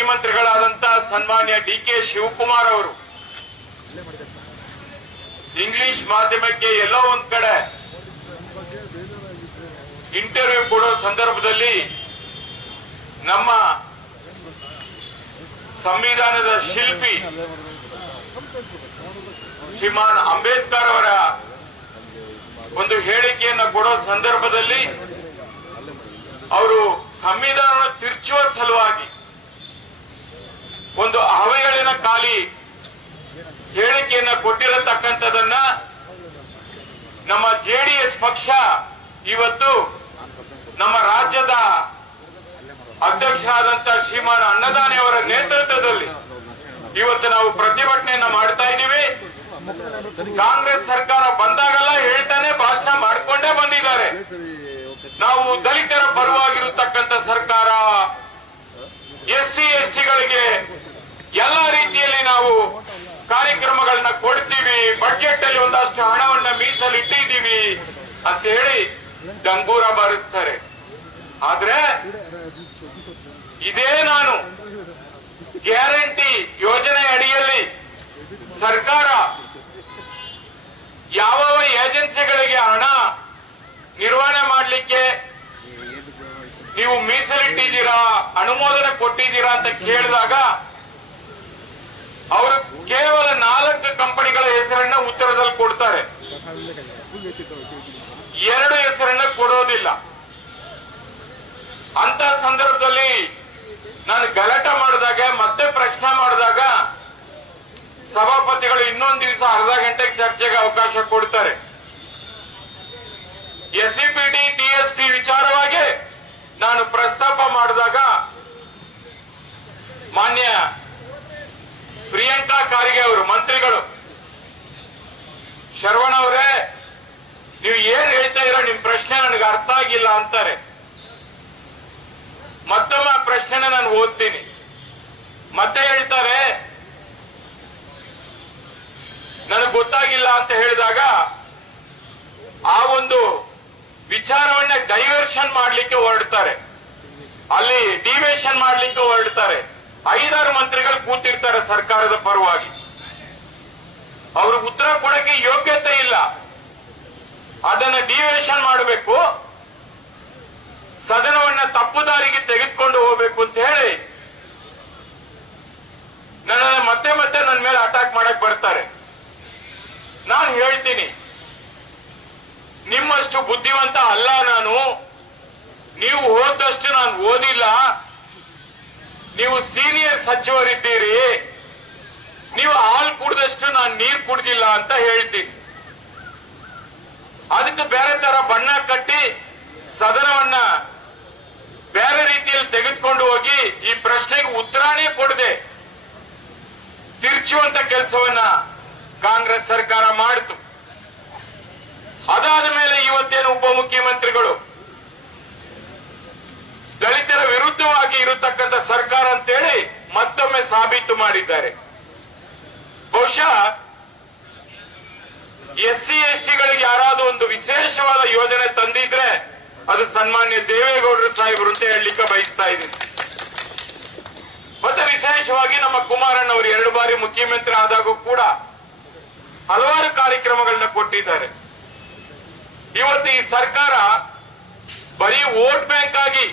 ಮುಖ್ಯಮಂತ್ರಿಗಳಾದಂತ ಸನ್ಮಾನ್ಯ D K Shivakumar ಅವರು. English ಮಾಧ್ಯಮಕ್ಕೆ ಎಲ್ಲೋ ಒಂದ್ ಕಡೆ ಇಂಟರ್ವ್ಯೂ ಕೊಡೋ ಸಂದರ್ಭದಲ್ಲಿ ನಮ್ಮ ಸಂವಿಧಾನದ ಶಿಲ್ಪಿ ಶ್ರೀಮಾನ್ ಅಂಬೇಡ್ಕರ್ ಅವರ ಒಂದು ಹೇಳಿಕೆಯನ್ನು ಕೊಡೋ ಸಂದರ್ಭದಲ್ಲಿ ಅವರು ಸಂವಿಧಾನ ತಿರುಚುವ ಸಲುವಾಗಿ ಒಂದು ಅವಹೇಳನ ಖಾಲಿ ಹೇಳಿಕೆಯನ್ನ ಕೊಟ್ಟಿರತಕ್ಕಂಥದನ್ನ ನಮ್ಮ ಜೆಡಿಎಸ್ ಪಕ್ಷ ಇವತ್ತು ನಮ್ಮ ರಾಜ್ಯದ ಅಧ್ಯಕ್ಷರಾದಂತ ಶ್ರೀಮಾನ್ ಅನ್ನದಾನಿ ಅವರ ನೇತೃತ್ವದಲ್ಲಿ ಇವತ್ತು ನಾವು ಪ್ರತಿಭಟನೆಯನ್ನ ಮಾಡ್ತಾ ಇದ್ದೀವಿ. ಕಾಂಗ್ರೆಸ್ ಸರ್ಕಾರ ಬಂದಾಗಲ್ಲ ಹೇಳ್ತಾನೆ, ಭಾಷಣ ಮಾಡ್ಕೊಂಡೇ ಬಂದಿದ್ದಾರೆ. ನಾವು ದಲಿತರ ಪರವಾಗಿರತಕ್ಕಂಥ ಸರ್ಕಾರ ಎಸ್ ಸಿ ಎಸ್ ಟಿಗಳಿಗೆ ಎಲ್ಲ ರೀತಿಯಲ್ಲಿ ನಾವು ಕಾರ್ಯಕ್ರಮಗಳನ್ನ ಕೊಡ್ತೀವಿ ಬಜೆಟ್ ಅಲ್ಲಿ ಒಂದಷ್ಟು ಹಣವನ್ನ ಮೀಸಲಿಟ್ಟಿದ್ದೀವಿ ಅಂತ ಹೇಳಿ ಡಂಗೂರ ಬಾರಿಸ್ತಾರೆ. ಆದ್ರೆ ಇದೇ ನಾನು ಗ್ಯಾರಂಟಿ ಯೋಜನೆ ಅಡಿಯಲ್ಲಿ ಸರ್ಕಾರ ಯಾವ ಏಜೆನ್ಸಿಗಳಿಗೆ ಹಣ ನಿರ್ವಹಣೆ ಮಾಡಲಿಕ್ಕೆ ನೀವು ಮೀಸಲಿಟ್ಟಿದ್ದೀರಾ, ಅನುಮೋದನೆ ಕೊಟ್ಟಿದ್ದೀರಾ ಅಂತ ಕೇಳಿದಾಗ ಅವರು ಕೇವಲ ನಾಲ್ಕು ಕಂಪನಿಗಳ ಹೆಸರನ್ನ ಉತ್ತರದಲ್ಲಿ ಕೊಡ್ತಾರೆ. ಎರಡು ಹೆಸರನ್ನ ಕೊಡೋದಿಲ್ಲ. ಅಂತ ಸಂದರ್ಭದಲ್ಲಿ ನಾನು ಗಲಾಟೆ ಮಾಡಿದಾಗ, ಮತ್ತೆ ಪ್ರಶ್ನೆ ಮಾಡಿದಾಗ ಸಭಾಪತಿಗಳು ಇನ್ನೊಂದು ದಿವಸ ಅರ್ಧ ಗಂಟೆಗೆ ಚರ್ಚೆಗೆ ಅವಕಾಶ ಕೊಡ್ತಾರೆ. ಎಸ್ಸಿಪಿಟಿ, ಟಿಎಸ್ಪಿ ವಿಚಾರವಾಗಿ ನಾನು ಪ್ರಸ್ತಾಪ ಮಾಡಿದಾಗ ಮಾನ್ಯ ಖಾರ್ಗೆ ಅವರು ಮಂತ್ರಿಗಳು. ಶರವಣ ಅವರೇ, ನೀವು ಏನ್ ಹೇಳ್ತಾ ಇರೋ ನಿಮ್ ಪ್ರಶ್ನೆ ನನಗೆ ಅರ್ಥ ಆಗಿಲ್ಲ ಅಂತಾರೆ. ಮತ್ತೊಮ್ಮೆ ಆ ಪ್ರಶ್ನೆನ ನಾನು ಓದ್ತೀನಿ. ಮತ್ತೆ ಹೇಳ್ತಾರೆ, ನನಗೆ ಗೊತ್ತಾಗಿಲ್ಲ ಅಂತ ಹೇಳಿದಾಗ ಆ ಒಂದು ವಿಚಾರವನ್ನ ಡೈವರ್ಷನ್ ಮಾಡ್ಲಿಕ್ಕೆ ಹೊರಡ್ತಾರೆ. ಅಲ್ಲಿ ಡಿವೇಷನ್ ಮಾಡ್ಲಿಕ್ಕೆ ಹೊರಡ್ತಾರೆ. ಐದಾರು ಕೂತಿರ್ತಾರೆ ಸರ್ಕಾರದ ಪರವಾಗಿ. ಅವರು ಉತ್ತರ ಕೊಡಕ್ಕೆ ಯೋಗ್ಯತೆ ಇಲ್ಲ. ಅದನ್ನ ಡಿವೇಶನ್ ಮಾಡಬೇಕು. ಸದನವನ್ನ ತಪ್ಪು ದಾರಿಗೆ ತೆಗೆದುಕೊಂಡು ಹೋಗ್ಬೇಕು ಅಂತ ಹೇಳಿ ನನ್ನ ಮತ್ತೆ ಮತ್ತೆ ನನ್ನ ಮೇಲೆ ಅಟ್ಯಾಕ್ ಮಾಡಕ್ ಬರ್ತಾರೆ. ನಾನು ಹೇಳ್ತೀನಿ, ನಿಮ್ಮಷ್ಟು ಬುದ್ಧಿವಂತ ಅಲ್ಲ ನಾನು. ನೀವು ಓದಷ್ಟು ನಾನು ಓದಿಲ್ಲ. ನೀವು ಸೀನಿಯರ್ ಸಚಿವರಿದ್ದೀರಿ, ನೀವು ಹಾಲು ಕುಡಿದಷ್ಟು ನಾನು ನೀರು ಕುಡ್ದಿಲ್ಲ ಅಂತ ಹೇಳ್ತೀನಿ. ಅದಕ್ಕೆ ಬೇರೆ ತರ ಬಣ್ಣ ಕಟ್ಟಿ ಸದನವನ್ನ ಬೇರೆ ರೀತಿಯಲ್ಲಿ ತೆಗೆದುಕೊಂಡು ಹೋಗಿ ಈ ಪ್ರಶ್ನೆಗೆ ಉತ್ತರಾನೇ ಕೊಡದೆ. ತಿರ್ಚುವಂತ ಕೆಲಸವನ್ನ ಕಾಂಗ್ರೆಸ್ ಸರ್ಕಾರ ಮಾಡಿತು. ಅದಾದ ಮೇಲೆ ಇವತ್ತೇನು ಉಪಮುಖ್ಯಮಂತ್ರಿಗಳು ದಲಿತರ ವಿರುದ್ಧವಾಗಿ ಸರ್ಕಾರ ಅಂತೇಳಿ ಮತ್ತೊಮ್ಮೆ ಸಾಬೀತು ಮಾಡಿದ್ದಾರೆ. ಬಹುಶಃ ಎಸ್ ಸಿ ಎಸ್ ಟಿಗಳಿಗೆ ಯಾರಾದ್ರೂ ಒಂದು ವಿಶೇಷವಾದ ಯೋಜನೆ ತಂದಿದ್ರೆ ಅದು ಸನ್ಮಾನ್ಯ ದೇವೇಗೌಡರು ಸಾಹೇಬರು ಅಂತ ಹೇಳಲಿಕ್ಕೆ ಬಯಸ್ತಾ ಇದ್ದೀನಿ. ಮತ್ತೆ ವಿಶೇಷವಾಗಿ ನಮ್ಮ ಕುಮಾರಣ್ಣ ಅವರು ಎರಡು ಬಾರಿ ಮುಖ್ಯಮಂತ್ರಿ ಆದಾಗೂ ಕೂಡ ಹಲವಾರು ಕಾರ್ಯಕ್ರಮಗಳನ್ನ ಕೊಟ್ಟಿದ್ದಾರೆ. ಇವತ್ತು ಈ ಸರ್ಕಾರ ಬರೀ ವೋಟ್ ಬ್ಯಾಂಕ್ ಆಗಿ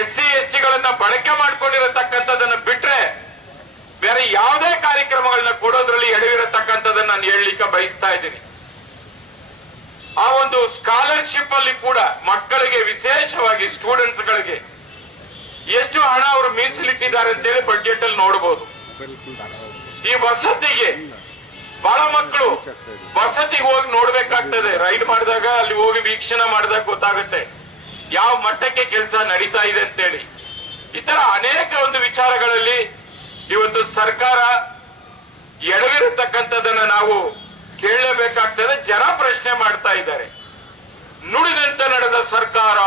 ಎಸ್ ಸಿ ಟಿಗಳನ್ನ ಬಳಕೆ ಮಾಡಿಕೊಂಡಿರತಕ್ಕಂಥದ್ದನ್ನ ಬಿಟ್ರೆ ಬೇರೆ ಯಾವುದೇ ಕಾರ್ಯಕ್ರಮಗಳನ್ನ ಕೊಡೋದ್ರಲ್ಲಿ ಎಡವಿರತಕ್ಕಂಥದನ್ನ ನಾನು ಹೇಳಲಿಕ್ಕೆ ಬಯಸ್ತಾ ಇದ್ದೀನಿ. ಆ ಒಂದು ಸ್ಕಾಲರ್ಶಿಪ್ ಅಲ್ಲಿ ಕೂಡ ಮಕ್ಕಳಿಗೆ, ವಿಶೇಷವಾಗಿ ಸ್ಟೂಡೆಂಟ್ಸ್ಗಳಿಗೆ ಎಷ್ಟು ಹಣ ಅವರು ಮೀಸಲಿಟ್ಟಿದ್ದಾರೆ ಅಂತೇಳಿ ಬಜೆಟ್ ಅಲ್ಲಿ ನೋಡಬಹುದು ಈ ವಸತಿಗೆ ಬಹಳ ಮಕ್ಕಳು ವಸತಿಗೆ ಹೋಗಿ ನೋಡ್ಬೇಕಾಗ್ತದೆ. ರೈಡ್ ಮಾಡಿದಾಗ ಅಲ್ಲಿ ಹೋಗಿ ವೀಕ್ಷಣೆ ಮಾಡಿದಾಗ ಗೊತ್ತಾಗುತ್ತೆ. ಯಾವ ಮಟ್ಟಕ್ಕೆ ಕೆಲಸ ನಡೀತಾ ಇದೆ ಅಂತೇಳಿ. ಈ ತರ ಅನೇಕ ಒಂದು ವಿಚಾರಗಳಲ್ಲಿ ಇವತ್ತು ಸರ್ಕಾರ ಎಡವಿರತಕ್ಕಂಥದ್ದನ್ನು ನಾವು ಕೇಳಲೇಬೇಕಾಗ್ತದೆ ಜನ ಪ್ರಶ್ನೆ ಮಾಡ್ತಾ ಇದ್ದಾರೆ. ನುಡಿದಂತ ನಡೆದ ಸರ್ಕಾರ,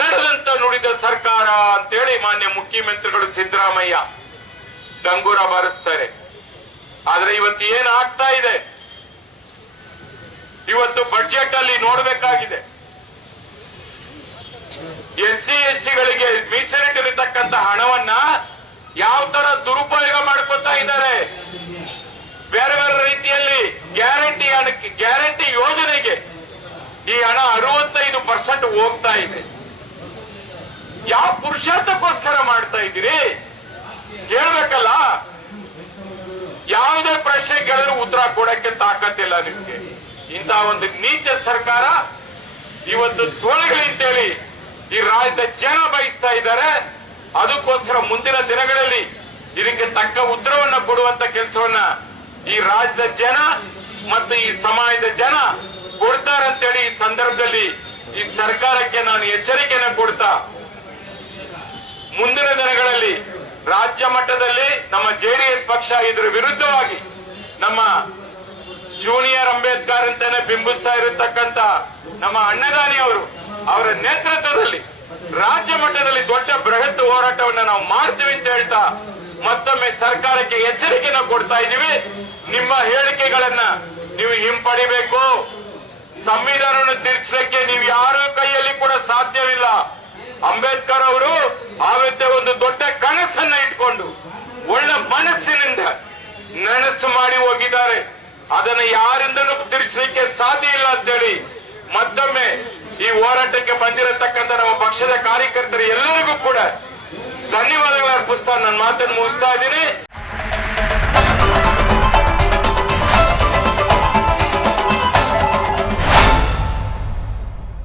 ನಡೆದಂತ ನುಡಿದ ಸರ್ಕಾರ ಅಂತೇಳಿ ಮಾನ್ಯ ಮುಖ್ಯಮಂತ್ರಿಗಳು ಸಿದ್ದರಾಮಯ್ಯ ಡಂಗೂರ ಬಾರಿಸ್ತಾರೆ. ಆದ್ರೆ ಇವತ್ತು ಏನಾಗ್ತಾ ಇದೆ? ಇವತ್ತು ಬಜೆಟ್ ಅಲ್ಲಿ ನೋಡಬೇಕಾಗಿದೆ. ಎಸ್ ಸಿ ಎಸ್ ಸಿಗಳಿಗೆ ಮೀಸಲಿಟ್ಟಿರತಕ್ಕಂತ ಹಣವನ್ನ ಯಾವ ತರ ದುರುಪಯೋಗ ಮಾಡ್ಕೊತಾ ಇದ್ದಾರೆ? ಬೇರೆ ಬೇರೆ ರೀತಿಯಲ್ಲಿ ಗ್ಯಾರಂಟಿ ಗ್ಯಾರಂಟಿ ಯೋಜನೆಗೆ ಈ ಹಣ ಅರವತ್ತೈದು ಪರ್ಸೆಂಟ್ ಹೋಗ್ತಾ ಇದೆ. ಯಾವ ಪುರುಷಾರ್ಥಕ್ಕೋಸ್ಕರ ಮಾಡ್ತಾ ಇದ್ದೀರಿ? ಹೇಳ್ಬೇಕಲ್ಲ? ಯಾವುದೇ ಪ್ರಶ್ನೆ ಕೇಳಿದ್ರು ಉತ್ತರ ಕೊಡಕ್ಕೆ ತಾಕತ್ತಿಲ್ಲ ನಿಮಗೆ. ಇಂತಹ ಒಂದು ನೀಚ ಸರ್ಕಾರ ಇವತ್ತು ತೋಳೆಗಳಂತೇಳಿ ಈ ರಾಜ್ಯದ ಜನ ಬಯಸ್ತಾ ಇದ್ದಾರೆ. ಅದಕ್ಕೋಸ್ಕರ ಮುಂದಿನ ದಿನಗಳಲ್ಲಿ ಇದಕ್ಕೆ ತಕ್ಕ ಉತ್ತರವನ್ನು ಕೊಡುವಂತ ಕೆಲಸವನ್ನ ಈ ರಾಜ್ಯದ ಜನ ಮತ್ತು ಈ ಸಮಾಜದ ಜನ ಕೊಡ್ತಾರಂತೇಳಿ ಈ ಸಂದರ್ಭದಲ್ಲಿ ಈ ಸರ್ಕಾರಕ್ಕೆ ನಾನು ಎಚ್ಚರಿಕೆಯನ್ನು ಕೊಡ್ತಾ ಮುಂದಿನ ದಿನಗಳಲ್ಲಿ ರಾಜ್ಯ ಮಟ್ಟದಲ್ಲಿ ನಮ್ಮ ಜೆಡಿಎಸ್ ಪಕ್ಷ ಇದರ ವಿರುದ್ಧವಾಗಿ ನಮ್ಮ ಜೂನಿಯರ್ ಅಂಬೇಡ್ಕರ್ ಅಂತಾನೆ ಬಿಂಬಿಸ್ತಾ ಇರತಕ್ಕಂತ ನಮ್ಮ ಅಣ್ಣದಾನಿ ಅವರು ಅವರ ನೇತೃತ್ವದಲ್ಲಿ ರಾಜ್ಯ ಮಟ್ಟದಲ್ಲಿ ದೊಡ್ಡ ಬೃಹತ್ ಹೋರಾಟವನ್ನು ನಾವು ಮಾಡ್ತೀವಿ ಅಂತ ಹೇಳ್ತಾ ಮತ್ತೊಮ್ಮೆ ಸರ್ಕಾರಕ್ಕೆ ಎಚ್ಚರಿಕೆಯನ್ನು ಕೊಡ್ತಾ ಇದ್ದೀವಿ. ನಿಮ್ಮ ಹೇಳಿಕೆಗಳನ್ನ ನೀವು ಹಿಂಪಡಿಬೇಕು. ಸಂವಿಧಾನವನ್ನು ತಿರುಚಲಿಕ್ಕೆ ನೀವು ಯಾರ ಕೈಯಲ್ಲಿ ಕೂಡ ಸಾಧ್ಯವಿಲ್ಲ. ಅಂಬೇಡ್ಕರ್ ಅವರು ಆವತ್ತೆ ಒಂದು ದೊಡ್ಡ ಕನಸನ್ನ ಇಟ್ಕೊಂಡು ಒಳ್ಳೆ ಮನಸ್ಸಿನಿಂದ ನನಸು ಮಾಡಿ ಹೋಗಿದ್ದಾರೆ. ಅದನ್ನು ಯಾರಿಂದನೂ ತಿರುಚಲಿಕ್ಕೆ ಸಾಧ್ಯ ಇಲ್ಲ ಅಂತೇಳಿ ಮತ್ತೊಮ್ಮೆ ಹೋರಾಟಕ್ಕೆ ಬಂದಿರತಕ್ಕಂತ ನಮ್ಮ ಪಕ್ಷದ ಕಾರ್ಯಕರ್ತರು ಎಲ್ಲರಿಗೂ ಕೂಡ ಧನ್ಯವಾದಗಳು ಅರ್ಪಿಸ್ತಾ ನನ್ನ ಮಾತನ್ನು ಮುಗಿಸ್ತಾ ಇದ್ದೀನಿ.